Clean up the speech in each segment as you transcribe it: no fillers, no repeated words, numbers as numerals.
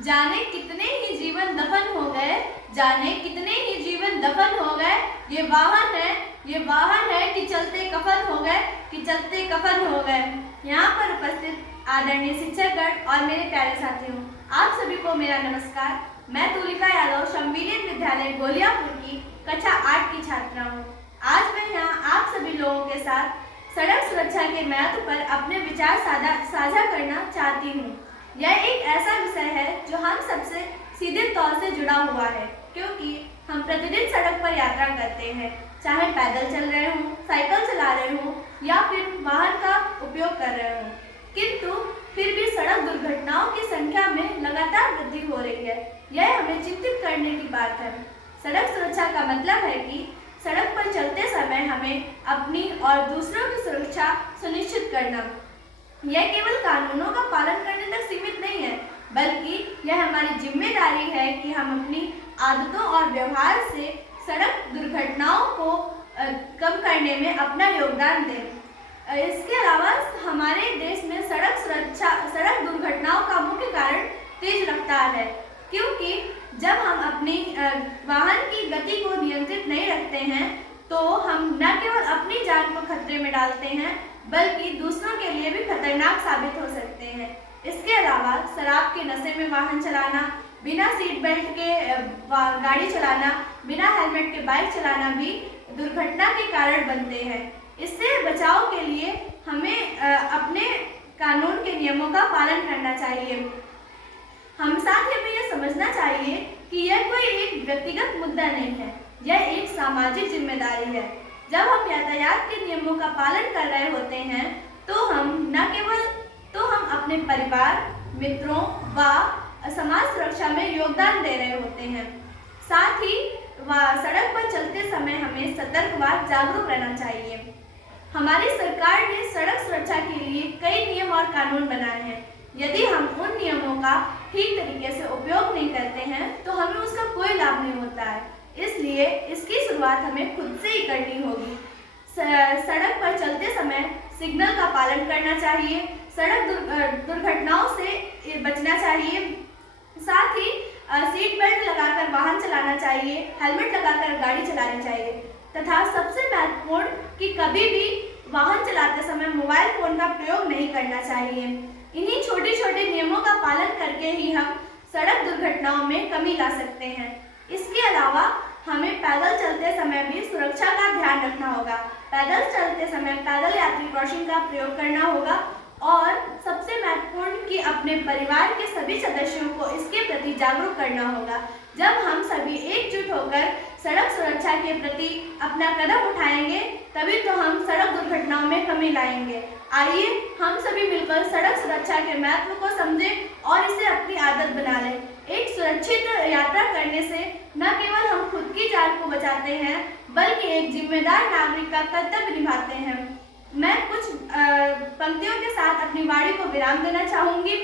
जाने कितने ही जीवन दफन हो गए, जाने कितने ही जीवन दफन हो गए। ये वाहन है कि चलते कफन हो गए, कि चलते कफन हो गए। यहाँ पर उपस्थित आदरणीय शिक्षकगण और मेरे प्यारे साथियों, आप सभी को मेरा नमस्कार। मैं तुलिका यादव शमवीरियन विद्यालय गोलियापुर की कक्षा 8 की छात्रा हूँ। आज मैं यहाँ आप सभी लोगों के साथ सड़क सुरक्षा के महत्व पर अपने विचार साझा करना चाहती हूँ। यह एक ऐसा विषय है जो हम सबसे सीधे तौर से जुड़ा हुआ है, क्योंकि हम प्रतिदिन सड़क पर यात्रा करते हैं, चाहे पैदल चल रहे हों, साइकिल चला रहे हों या फिर वाहन का उपयोग कर रहे हों। किंतु फिर भी सड़क दुर्घटनाओं की संख्या में लगातार वृद्धि हो रही है। यह हमें चिंतित करने की बात है। सड़क सुरक्षा का मतलब है कि सड़क पर चलते समय हमें अपनी और दूसरों की सुरक्षा सुनिश्चित करना। यह केवल कानूनों का पालन करने तक सीमित नहीं है, बल्कि यह हमारी जिम्मेदारी है कि हम अपनी आदतों और व्यवहार से सड़क दुर्घटनाओं को कम करने में अपना योगदान दें। इसके अलावा हमारे देश में सड़क दुर्घटनाओं का मुख्य कारण तेज रफ्तार है, क्योंकि जब हम अपनी वाहन की गति को नियंत्रित नहीं रखते हैं तो हम न केवल अपनी जान को खतरे में डालते हैं, बल्कि दूसरों के लिए भी खतरनाक साबित हो सकते हैं। इसके अलावा शराब के नशे में वाहन चलाना, बिना सीट बेल्ट के गाड़ी चलाना, बिना हेलमेट के बाइक चलाना भी दुर्घटना के कारण बनते हैं। इससे बचाव के लिए हमें अपने कानून के नियमों का पालन करना चाहिए। हम साथ ही हमें यह समझना चाहिए कि यह कोई एक व्यक्तिगत मुद्दा नहीं है, यह एक सामाजिक जिम्मेदारी है। जब हम यातायात के नियमों का पालन कर रहे होते हैं तो हम अपने परिवार, मित्रों व समाज सुरक्षा में योगदान दे रहे होते हैं। साथ ही सड़क पर चलते समय हमें सतर्क व जागरूक रहना चाहिए। हमारी सरकार ने सड़क सुरक्षा के लिए कई नियम और कानून बनाए हैं। यदि हम उन नियमों का ठीक तरीके से उपयोग नहीं करते हैं तो हमें उसका कोई लाभ नहीं होता है। इसलिए इसकी शुरुआत हमें खुद से ही करनी होगी। सड़क पर चलते समय सिग्नल का पालन करना चाहिए, सड़क दुर्घटनाओं से बचना चाहिए। साथ ही सीट बेल्ट लगाकर वाहन चलाना चाहिए, हेलमेट लगाकर गाड़ी चलानी चाहिए तथा सबसे महत्वपूर्ण कि कभी भी वाहन चलाते समय मोबाइल फोन का प्रयोग नहीं करना चाहिए। इन्हीं छोटे छोटे नियमों का पालन करके ही हम सड़क दुर्घटनाओं में कमी ला सकते हैं। इसके अलावा हमें पैदल चलते समय भी सुरक्षा का ध्यान रखना होगा। पैदल चलते समय पैदल यात्री क्रॉसिंग का प्रयोग करना होगा और सबसे महत्वपूर्ण कि अपने परिवार के सभी सदस्यों को इसके प्रति जागरूक करना होगा। जब हम सभी एकजुट होकर सड़क सुरक्षा के प्रति अपना कदम उठाएंगे तभी तो हम सड़क दुर्घटनाओं में कमी लाएंगे। आइए हम सभी मिलकर सड़क सुरक्षा के महत्व को समझें और इसे अपनी आदत बना लें। एक सुरक्षित यात्रा करने से न केवल हम खुद की जान को बचाते हैं, बल्कि एक जिम्मेदार नागरिक का कर्तव्य निभाते हैं। मैं कुछ पंक्तियों के साथ अपनी वाणी को विराम देना चाहूंगी।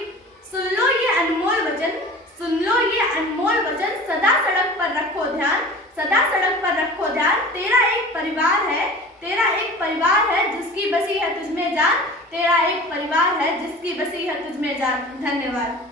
सुन लो ये अनमोल वचन, सुन लो ये अनमोल वचन, सदा सड़क पर रखो ध्यान, सदा सड़क पर रखो ध्यान। तेरा एक परिवार है जिसकी बसी है तुझमें जान, तेरा एक परिवार है जिसकी बसी है तुझमें जान। धन्यवाद।